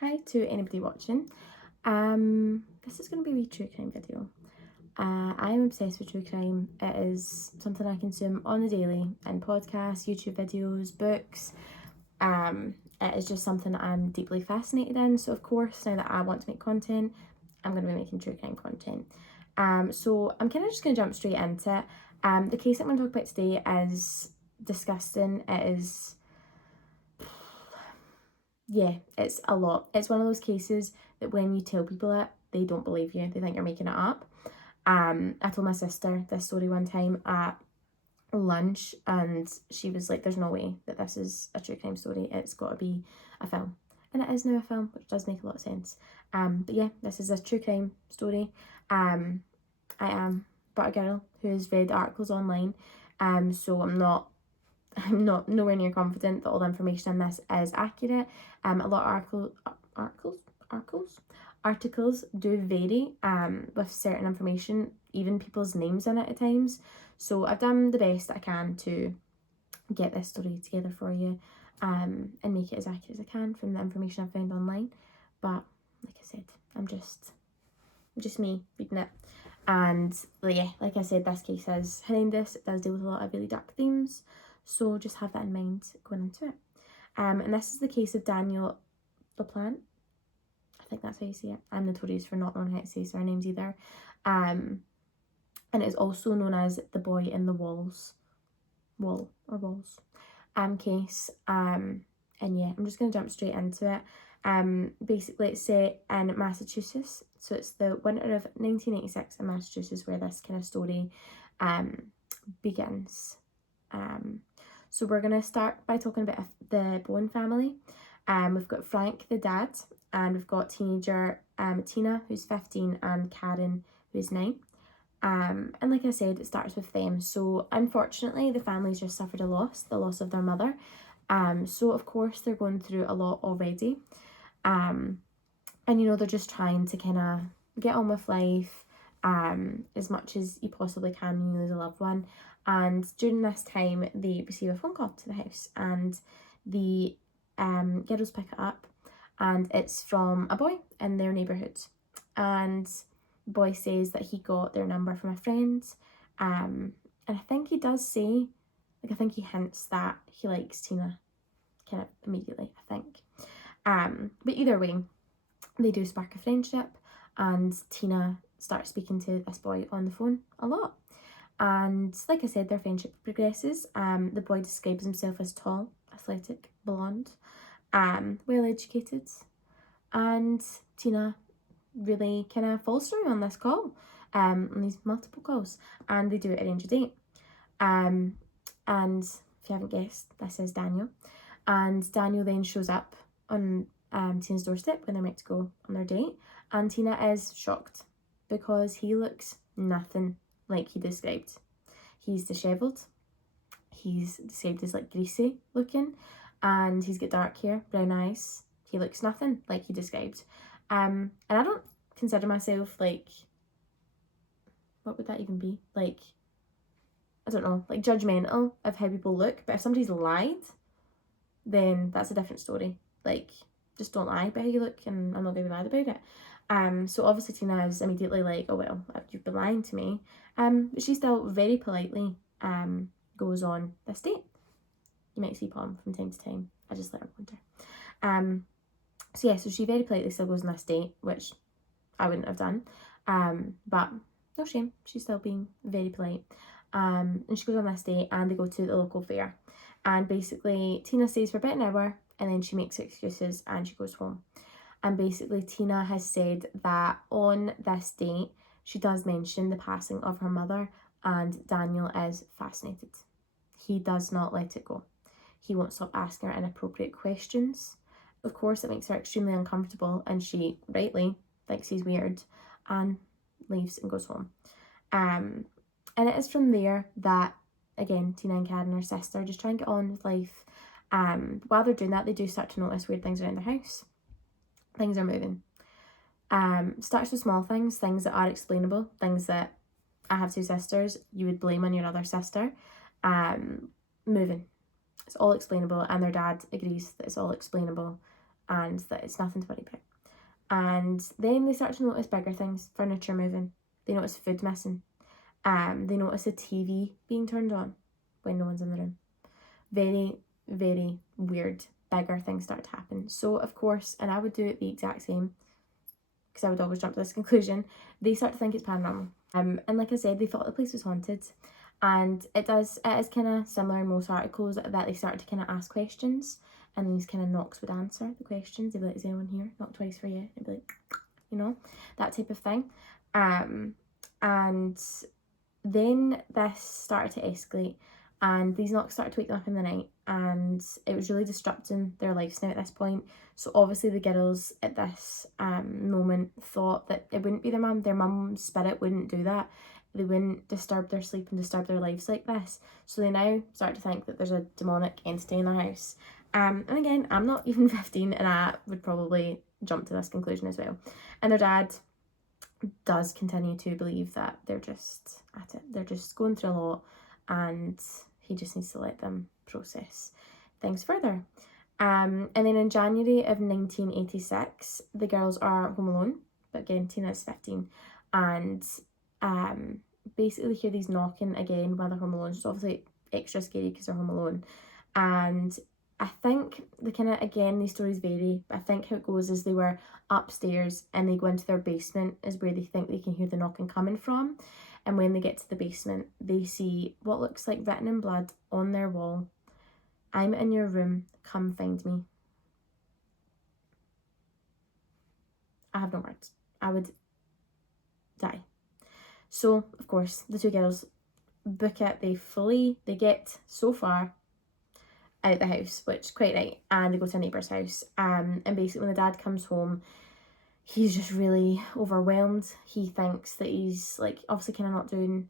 Hi to anybody watching. This is going to be a wee true crime video. I am obsessed with true crime. It is something I consume on the daily in podcasts, YouTube videos, books. It is just something that I'm deeply fascinated in. So of course, now that I want to make content, I'm going to be making true crime content. So I'm kind of just going to jump straight into it. The case that I'm going to talk about today is disgusting. It is... yeah, it's a lot. It's one of those cases that when you tell people it, they don't believe you. They think you're making it up. I told my sister this story one time at lunch and she was like, there's no way that this is a true crime story. It's got to be a film. And it is now a film, which does make a lot of sense. But yeah, this is a true crime story. I am but a girl who has read articles online. So I'm not nowhere near confident that all the information in this is accurate. A lot of articles do vary with certain information, even people's names in it at times. So I've done the best that I can to get this story together for you and make it as accurate as I can from the information I've found online. But like I said, I'm just me reading it. And yeah, like I said, this case is horrendous. It does deal with a lot of really dark themes. So just have that in mind going into it. And this is the case of Daniel Laplante. I think that's how you say it. I'm notorious for not knowing how to say surnames either. And it is also known as the boy in the walls case. And yeah, I'm just going to jump straight into it. Basically it's set in Massachusetts. So it's the winter of 1986 in Massachusetts where this kind of story begins. So we're going to start by talking about the Bowen family. We've got Frank, the dad, and we've got teenager Tina, who's 15, and Karen, who's 9. And like I said, it starts with them. So unfortunately, the family's just suffered the loss of their mother. So of course they're going through a lot already. And you know, they're just trying to kind of get on with life as much as you possibly can when you lose a loved one. And during this time, they receive a phone call to the house, and the girls pick it up, and it's from a boy in their neighbourhood. And the boy says that he got their number from a friend, and I think he does say, like, I think he hints that he likes Tina kind of immediately, I think. But either way, they do spark a friendship, and Tina starts speaking to this boy on the phone a lot. And like I said, their friendship progresses. The boy describes himself as tall, athletic, blonde, well educated, and Tina really kind of falls through on this call, on these multiple calls, and they do arrange a date. And if you haven't guessed, this is Daniel. And Daniel then shows up on Tina's doorstep when they're meant to go on their date, and Tina is shocked because he looks nothing like he described. He's dishevelled, he's described as like greasy looking, and he's got dark hair, brown eyes. He looks nothing like he described. And I don't consider myself like, what would that even be? Like, I don't know, like judgmental of how people look, but if somebody's lied, then that's a different story. Like, just don't lie about how you look, and I'm not going to be mad about it. So obviously Tina is immediately like, oh well, you've been lying to me. But she still very politely goes on this date. You might see Pom from time to time. I just let her wander. So yeah, so she very politely still goes on this date, which I wouldn't have done. But no shame, she's still being very polite. And she goes on this date, and they go to the local fair. And basically Tina stays for about an hour, and then she makes excuses and she goes home. And basically Tina has said that on this date she does mention the passing of her mother, and Daniel is fascinated. He does not let it go. He won't stop asking her inappropriate questions. Of course it makes her extremely uncomfortable, and she rightly thinks he's weird and leaves and goes home. And it is from there that, again, Tina and Karen, her sister, just try and get on with life. While they're doing that, they do start to notice weird things around the house. Things are moving. Starts with small things that are explainable, things that I have 2 sisters, you would blame on your other sister. Moving. It's all explainable, and their dad agrees that it's all explainable. and that it's nothing to worry about. And then they start to notice bigger things, furniture moving. They notice food missing. They notice a TV being turned on when no one's in the room. Very, very weird, bigger things start to happen. So, of course, and I would do it the exact same, because I would always jump to this conclusion, they start to think it's paranormal. And like I said, they thought the place was haunted. And it is kind of similar in most articles that they started to kind of ask questions, and these kind of knocks would answer the questions. They'd be like, is anyone here? Knock twice for you. They'd be like, you know, that type of thing. And then this started to escalate, and these knocks started to wake them up in the night, and it was really disrupting their lives now at this point. So obviously the girls at this moment thought that it wouldn't be their mum. Their mum's spirit wouldn't do that. They wouldn't disturb their sleep and disturb their lives like this. So they now start to think that there's a demonic entity in their house. And again, I'm not even 15, and I would probably jump to this conclusion as well. And their dad does continue to believe that they're just at it. They're just going through a lot, and he just needs to let them process things further. And then in January of 1986, the girls are home alone, but again, Tina's 15, and basically hear these knocking again while they're home alone. So obviously extra scary because they're home alone. And I think the kind of, again, these stories vary, but I think how it goes is they were upstairs and they go into their basement is where they think they can hear the knocking coming from. And when they get to the basement, they see what looks like written in blood on their wall, "I'm in your room, come find me." I have no words. I would die. So, of course, the two girls book it, they flee, they get so far out the house, which is quite right, and they go to a neighbour's house. And basically when the dad comes home, he's just really overwhelmed. He thinks that he's like obviously kind of not doing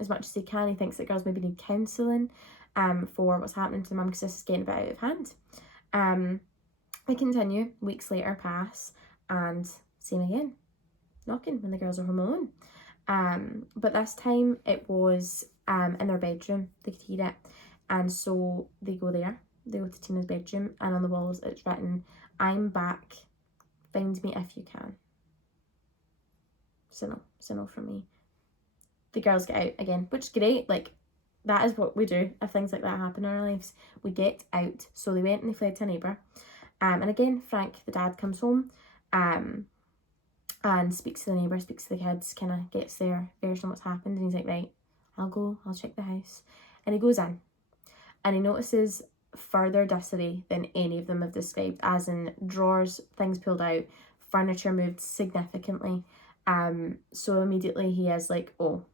as much as he can. He thinks that girls maybe need counselling for what's happening to the mum, because this is getting a bit out of hand. They continue, weeks later pass, and same again, knocking when the girls are home alone. But this time it was in their bedroom. They could hear it, and so they go there. They go to Tina's bedroom, and on the walls it's written, "I'm back, find me if you can." So no from me. The girls get out again, which is great. Like, that is what we do if things like that happen in our lives. We get out. So they went and they fled to a neighbour. And again, Frank, the dad, comes home and speaks to the neighbour, speaks to the kids, kind of gets their version of what's happened. And he's like, right, I'll check the house. And he goes in and he notices further disarray than any of them have described, as in drawers, things pulled out, furniture moved significantly. So immediately he is like, oh,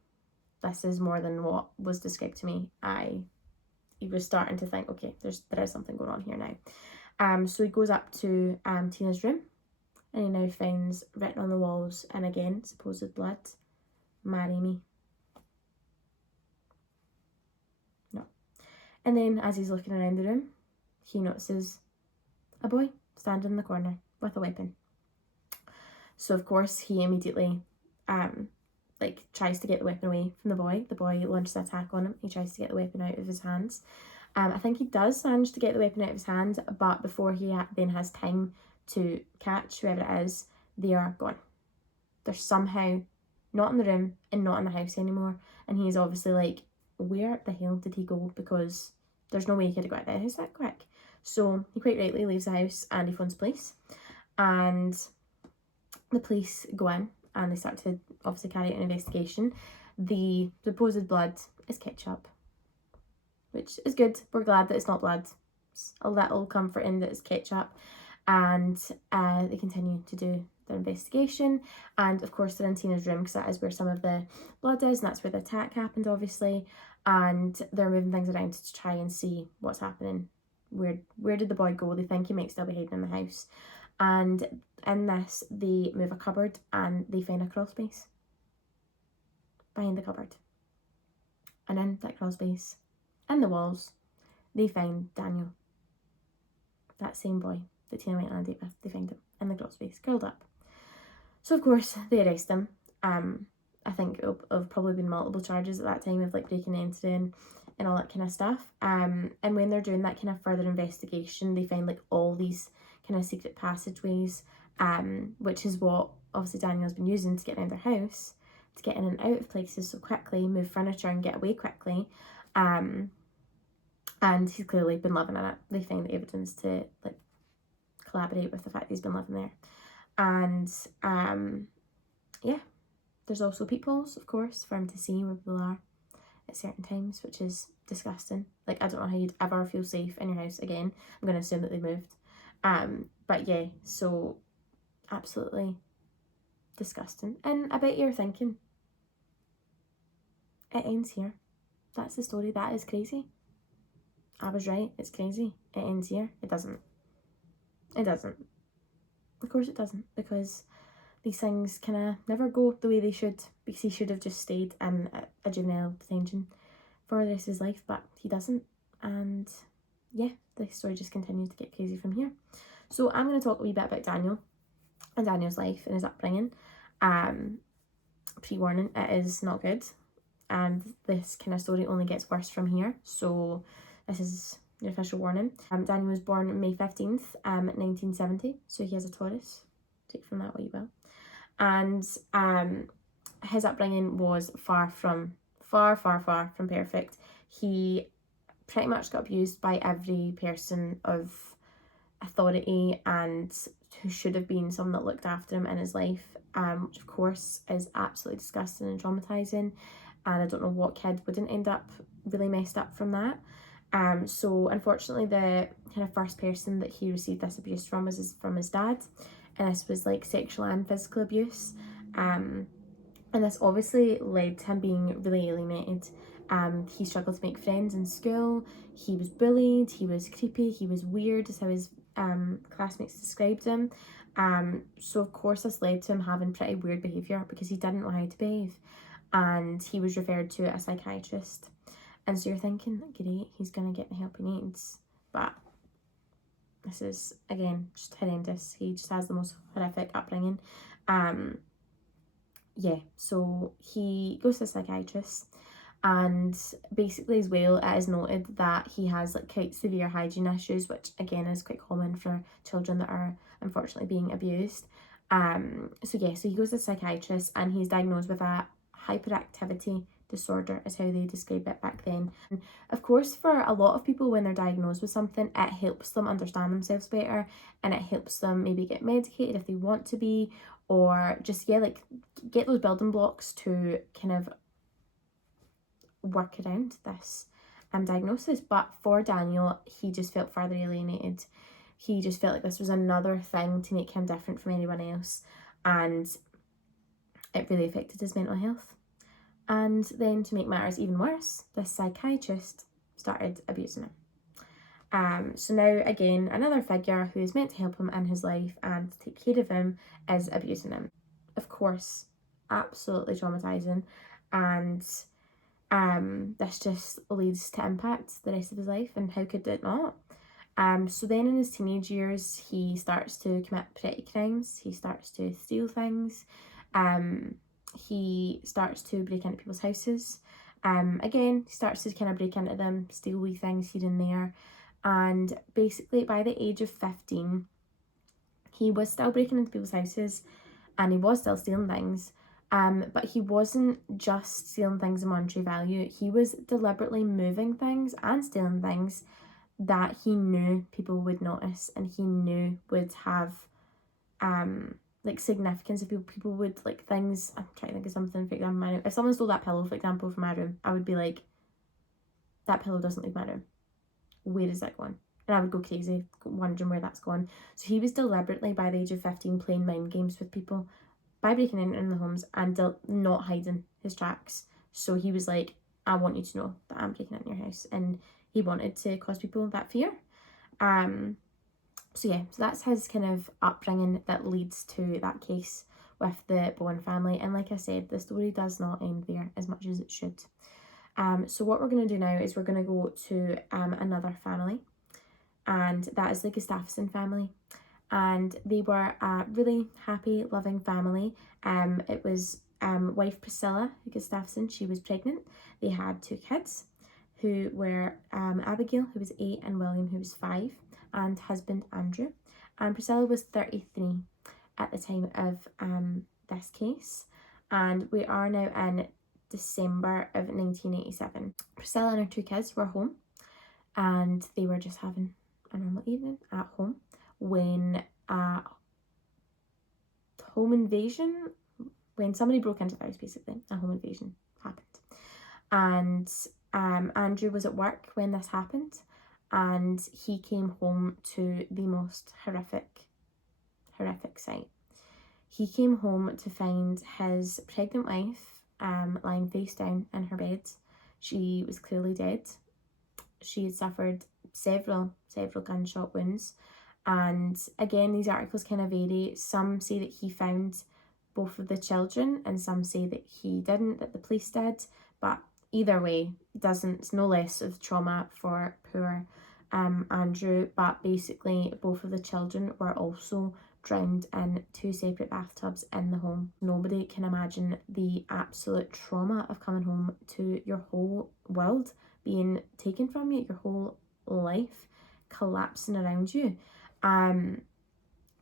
this is more than what was described to me. He was starting to think, okay, there is something going on here now. So he goes up to Tina's room, and he now finds written on the walls, and again, supposed blood, "Marry me." No. And then as he's looking around the room, he notices a boy standing in the corner with a weapon. So of course he immediately tries to get the weapon away from the boy. The boy launches an attack on him. He tries to get the weapon out of his hands. I think he does manage to get the weapon out of his hand, but before he then has time to catch whoever it is, they are gone. They're somehow not in the room and not in the house anymore. And he's obviously like, where the hell did he go? Because there's no way he could have got out of the house that quick. So he quite rightly leaves the house and he phones police. And the police go in and they start to obviously carry out an investigation. The supposed blood is ketchup, which is good. We're glad that it's not blood. It's a little comforting that it's ketchup. And they continue to do their investigation. And of course they're in Tina's room, because that is where some of the blood is, and that's where the attack happened, obviously. And they're moving things around to try and see what's happening. Where did the boy go? They think he might still be hiding in the house. And in this, they move a cupboard and they find a crawl space behind the cupboard. And in that crawl space, in the walls, they find Daniel. That same boy that Tina went on a date with. They find him in the crawl space, curled up. So of course, they arrest him. I think it'll have probably been multiple charges at that time of like breaking and entering and all that kind of stuff. And when they're doing that kind of further investigation, they find like all these kind of secret passageways, which is what obviously Daniel's been using to get around their house, to get in and out of places so quickly, move furniture and get away quickly. And he's clearly been living in it. They find the evidence to like collaborate with the fact that he's been living there. And yeah, there's also peepholes, of course, for him to see where people are at certain times, which is disgusting. Like, I don't know how you'd ever feel safe in your house again. I'm going to assume that they moved. But yeah, so absolutely disgusting. And I bet you're thinking, it ends here. That's the story. That is crazy. I was right. It's crazy. It ends here. It doesn't. It doesn't. Of course it doesn't, because these things kind of never go the way they should, because he should have just stayed in a juvenile detention for the rest of his life, but he doesn't. And yeah, the story just continues to get crazy from here. So I'm going to talk a wee bit about Daniel and Daniel's life and his upbringing. Pre-warning, it is not good, and this kind of story only gets worse from here, so this is your official warning. Daniel was born May 15th, 1970, so he has a Taurus. Take from that what you will. And his upbringing was far from perfect. He pretty much got abused by every person of authority and who should have been someone that looked after him in his life, which of course is absolutely disgusting and traumatizing. And I don't know what kid wouldn't end up really messed up from that. So unfortunately, the kind of first person that he received this abuse from was from his dad, and this was like sexual and physical abuse. And this obviously led to him being really alienated. He struggled to make friends in school. He was bullied. He was creepy. He was weird, is how his classmates described him. So of course this led to him having pretty weird behaviour, because he didn't know how to behave, and he was referred to a psychiatrist. And so you're thinking, great, he's going to get the help he needs. But this is, again, just horrendous. He just has the most horrific upbringing. Yeah, so he goes to a psychiatrist, and basically as well, it is noted that he has like quite severe hygiene issues, which again is quite common for children that are unfortunately being abused. So yeah, so he goes to a psychiatrist, and he's diagnosed with a hyperactivity disorder, is how they describe it back then. And of course, for a lot of people, when they're diagnosed with something, it helps them understand themselves better, and it helps them maybe get medicated if they want to be, or just, yeah, like get those building blocks to kind of work around this diagnosis. But for Daniel, he just felt further alienated. He just felt like this was another thing to make him different from anyone else, and it really affected his mental health. And then, to make matters even worse, this psychiatrist started abusing him. So now, again, another figure who is meant to help him in his life and to take care of him is abusing him. Of course, absolutely traumatizing, and this just leads to impact the rest of his life, and how could it not? So then in his teenage years, he starts to commit petty crimes. He starts to steal things. He starts to break into people's houses. Again, he starts to kind of break into them, steal wee things here and there. And basically by the age of 15, he was still breaking into people's houses, and he was still stealing things. But he wasn't just stealing things of monetary value. He was deliberately moving things and stealing things that he knew people would notice, and he knew would have like significance. If people would, like, things, I'm trying to think of something, for example, my room. If someone stole that pillow, for example, from my room, I would be like, that pillow doesn't leave my room. Where is that going? And I would go crazy wondering where that's gone. So he was deliberately, by the age of 15, playing mind games with people by breaking in the homes and not hiding his tracks. So he was like, I want you to know that I'm breaking into your house, and he wanted to cause people that fear. So yeah, so that's his kind of upbringing that leads to that case with the Bowen family. And like I said, the story does not end there as much as it should. So what we're going to do now is we're going to go to another family, and that is the Gustafsson family. And they were a really happy, loving family. It was wife Priscilla Gustafsson. She was pregnant. They had 2 kids, who were Abigail, who was 8, and William, who was 5, and husband Andrew. and Priscilla was 33 at the time of this case, and we are now in December of 1987. Priscilla and her 2 kids were home, and they were just having a normal evening at home when a home invasion, when somebody broke into the house, basically, a home invasion happened. And Andrew was at work when this happened, and he came home to the most horrific sight. He came home to find his pregnant wife lying face down in her bed. She was clearly dead. She had suffered several gunshot wounds, and again, these articles kind of vary. Some say that he found both of the children, and some say that he didn't, that the police did. But either way, it's no less of trauma for poor Andrew. But basically, both of the children were also drowned in 2 separate bathtubs in the home. Nobody can imagine the absolute trauma of coming home to your whole world being taken from you, your whole life collapsing around you.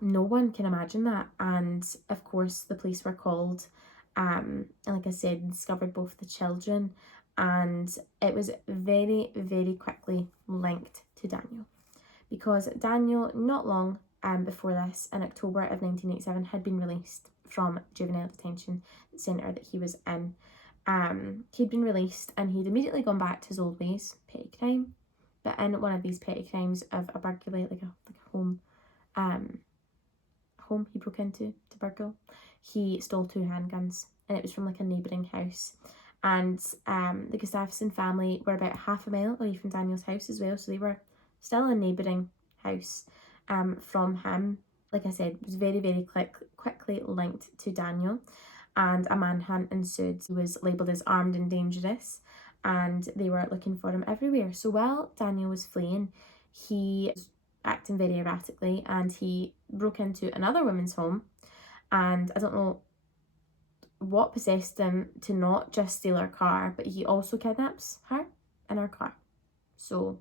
No one can imagine that. And of course, the police were called, and like I said, discovered both the children, and it was very, very quickly linked to Daniel, because Daniel, not long before this, in October of 1987, had been released from juvenile detention centre that he was in. He'd been released, and he'd immediately gone back to his old ways, petty crime. But in one of these petty crimes of a burglary, like a home he broke into to burgle, he stole 2 handguns, and it was from like a neighbouring house. And the Gustafson family were about half a mile away from Daniel's house as well, so they were still a neighbouring house from him. Like I said, it was very, very quickly linked to Daniel, and a manhunt ensued. He was labelled as armed and dangerous, and they were looking for him everywhere. So while Daniel was fleeing, he was acting very erratically, and he broke into another woman's home, and I don't know what possessed him to not just steal her car, but he also kidnaps her in her car. So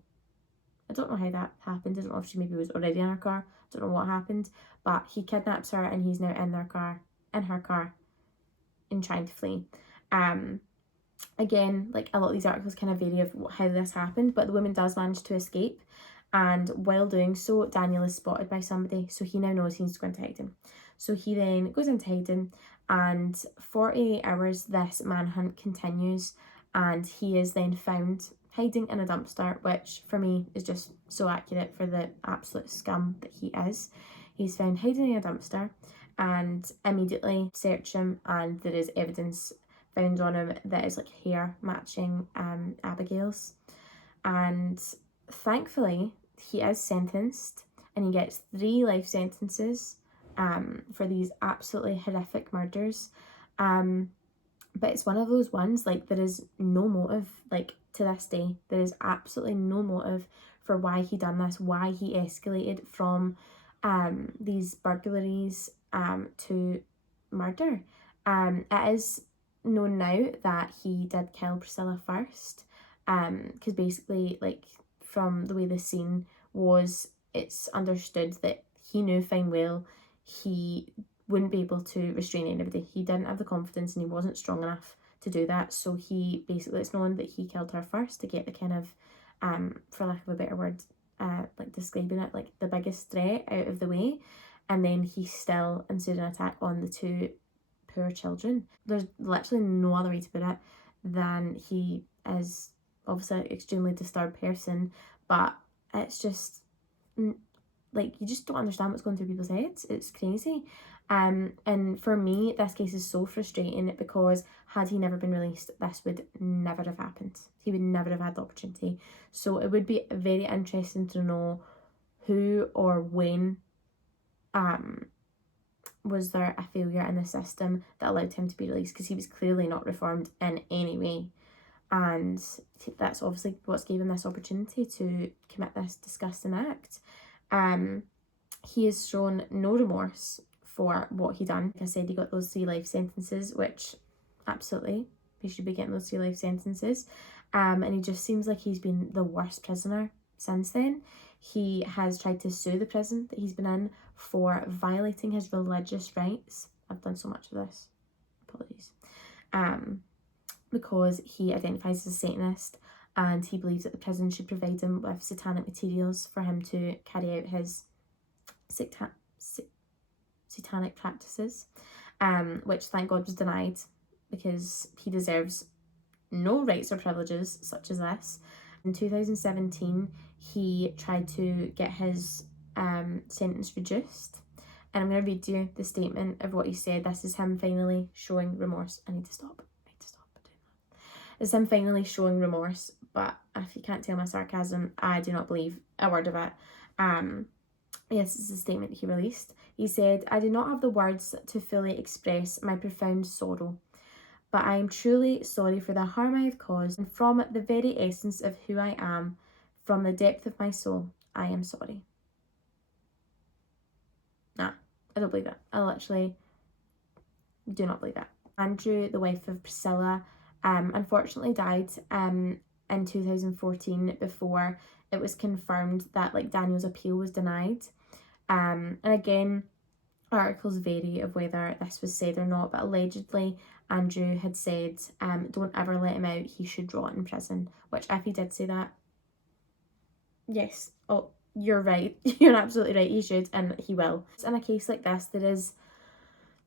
I don't know how that happened. I don't know if she maybe was already in her car. I don't know what happened, but he kidnaps her, and he's now in her car, and trying to flee. Again, like a lot of these articles kind of vary of how this happened, but the woman does manage to escape, and while doing so, Daniel is spotted by somebody, so he now knows he needs to go into hiding. So he then goes into hiding, and 48 hours this manhunt continues, and he is then found hiding in a dumpster, which for me is just so accurate for the absolute scum that he is. He's found hiding in a dumpster, and immediately search him, and there is evidence found on him that is like hair matching Abigail's. And thankfully, he is sentenced, and he gets 3 life sentences for these absolutely horrific murders. But it's one of those ones, like, there is no motive, like, to this day, there is absolutely no motive for why he done this, why he escalated from these burglaries to murder. It is known now that he did kill Priscilla first, because basically, like, from the way the scene was, it's understood that he knew fine well he wouldn't be able to restrain anybody. He didn't have the confidence, and he wasn't strong enough to do that. So he basically, it's known that he killed her first to get the kind of, for lack of a better word, like describing it, like the biggest threat out of the way. And then he still ensued an attack on the 2 poor children. There's literally no other way to put it than he is obviously an extremely disturbed person, but it's just like, you just don't understand what's going through people's heads. It's crazy. And for me, this case is so frustrating, because had he never been released, this would never have happened. He would never have had the opportunity. So it would be very interesting to know who or when was there a failure in the system that allowed him to be released, because he was clearly not reformed in any way. And that's obviously what's gave him this opportunity to commit this disgusting act. He has shown no remorse for what he done. Like I said, he got those 3 life sentences, which absolutely he should be getting those 3 life sentences. And he just seems like he's been the worst prisoner since then. He has tried to sue the prison that he's been in for violating his religious rights. I've done so much of this. Apologies. Because he identifies as a Satanist and he believes that the prison should provide him with satanic materials for him to carry out his satanic practices, which thank God was denied, because he deserves no rights or privileges such as this. In 2017, he tried to get his sentence reduced. And I'm going to read you the statement of what he said. This is him finally showing remorse. I need to stop doing that. It's him finally showing remorse, but if you can't tell my sarcasm, I do not believe a word of it. Yes, this is a statement he released. He said, "I do not have the words to fully express my profound sorrow, but I am truly sorry for the harm I have caused, and from the very essence of who I am, from the depth of my soul, I am sorry." Nah, I don't believe that. I literally do not believe that. Andrew, the wife of Priscilla, unfortunately died in 2014 before it was confirmed that Daniel's appeal was denied. And again, articles vary of whether this was said or not, but allegedly Andrew had said, don't ever let him out, he should rot in prison, which if he did say that, yes, oh, you're right, you're absolutely right, he should, and he will. In a case like this, there is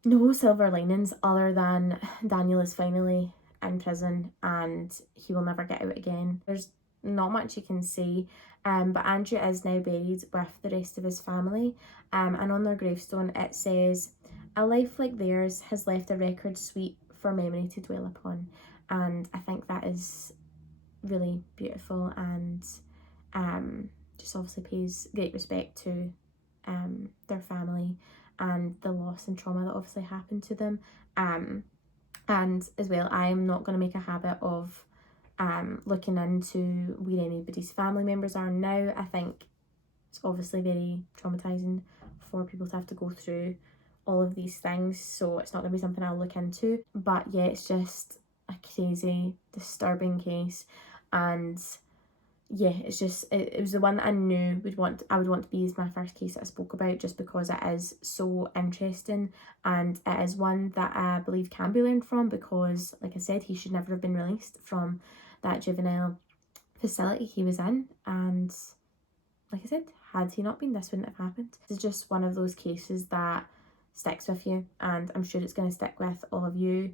no silver linings other than Daniel is finally in prison and he will never get out again. There's not much you can say, but Andrew is now buried with the rest of his family, and on their gravestone it says, "A life like theirs has left a record sweet for memory to dwell upon." And I think that is really beautiful, and just obviously pays great respect to their family and the loss and trauma that obviously happened to them. And as well, I am not going to make a habit of looking into where anybody's family members are now. I think it's obviously very traumatizing for people to have to go through all of these things, so it's not going to be something I'll look into. But yeah, it's just a crazy, disturbing case, and yeah, it's just, it was the one that I knew I would want to be as my first case that I spoke about, just because it is so interesting, and it is one that I believe can be learned from, because like I said, he should never have been released from that juvenile facility he was in, and like I said, had he not been, this wouldn't have happened. It's just one of those cases that sticks with you, and I'm sure it's going to stick with all of you.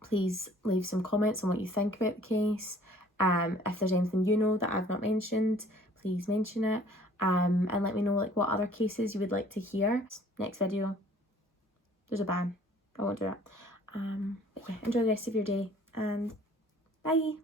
Please leave some comments on what you think about the case. If there's anything you know that I've not mentioned, please mention it, and let me know what other cases you would like to hear. Next video, there's a ban. I won't do that. But yeah, enjoy the rest of your day, and bye.